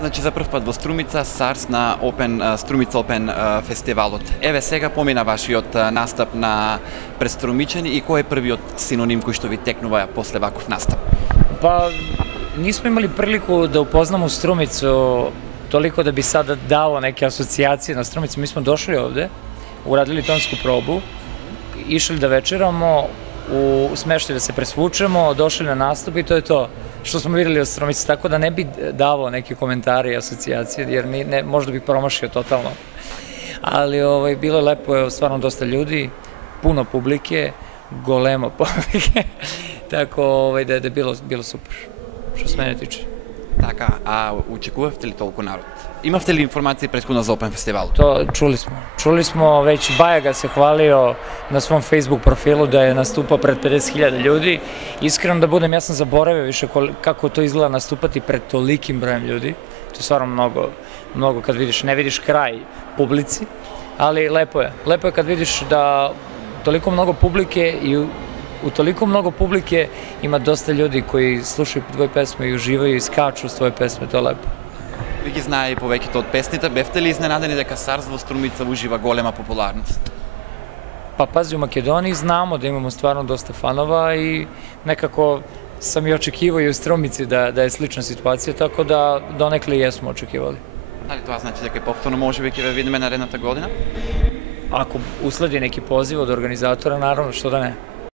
Значи за прв пат во Струмица, SARS на Струмица Open фестивалот. Еве сега помина вашиот настап на преструмичани и кој е првиот синоним кој што ви текнува после ваков настап? Pa nismo imali priliku da upoznamo Strumicu toliko da bi sada dalo neke asocijacije na Strumicu. Mi smo došli ovde, uradili tonsku probu, išli da večeramo, u smeštaj da se presvučemo, došli na nastup i to je to što smo videli od Strumice, tako da ne bi davao neke komentare i asocijacije, jer možda bih promašio totalno. Ali bilo je lepo, stvarno dosta ljudi, puno publike, golemo publike, tako da je bilo super, što se mene tiče. Така, а очекувавте ли толку народ? Имавте ли информации претходно за Open фестивалот? To čuli smo. Čuli smo, već Bajaga se hvalio na svom Facebook profilu da je nastupao pred 50.000 ljudi. Iskreno da budem, ja sam zaboravio više kako to izgleda nastupati pred tolikim brojem ljudi. To je stvarno mnogo kad vidiš, ne vidiš kraj publici, ali lepo je. Lepo je kad vidiš da toliko mnogo publike i u toliko mnogo publike ima dosta ljudi koji slušaju tvoje pesme i uživaju i skaču s tvoje pesme, to je lepo. Ви ги знае повеќето од песните, бевте ли изненадени дека SARS во Струмица ужива голема популарност? Pa pazi, u Makedoniji znamo da imamo stvarno dosta fanova i nekako sam i očekivao i u Strumici da je slična situacija, tako da donekle jesmo očekivali. Дали тоа значи дека повторно можеби ќе ве видиме наредната година? Ako usledi neki poziv od organizatora, naravno, što da ne.